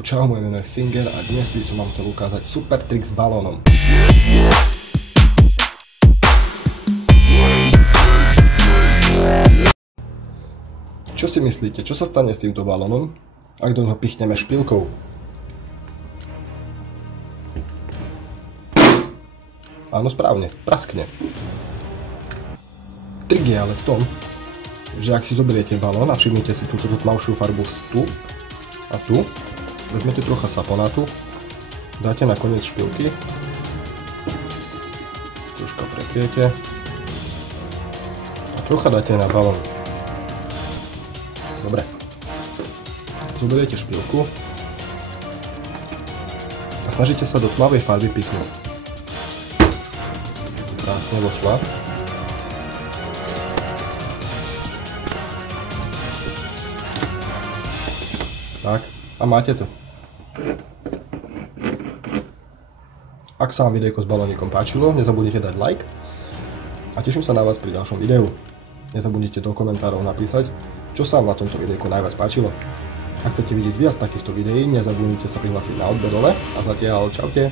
Čau, moje meno je Finger a dnes by som vám chcel ukázať super trik s balónom. Čo si myslíte, čo sa stane s týmto balónom, ak do neho pichneme špilkou? Áno, správne, praskne. Trik je ale v tom, že ak si zoberiete balón a všimnite si túto tmavšiu farbu tu a tu, vezmete trocha saponátu, dáte na koniec špilky, troška pretriete a trocha dáte na balón. Dobre. Zoberiete špilku a snažíte sa do tmavej farby pichnúť. Krásne vošla. Tak, a máte to. Ak sa vám videjko s balónikom páčilo, nezabudnite dať like a teším sa na vás pri ďalšom videu. Nezabudnite do komentárov napísať, čo sa vám na tomto videjku najviac páčilo. Ak chcete vidieť viac takýchto videí, nezabudnite sa prihlásiť na odber dole a zatiaľ čaute.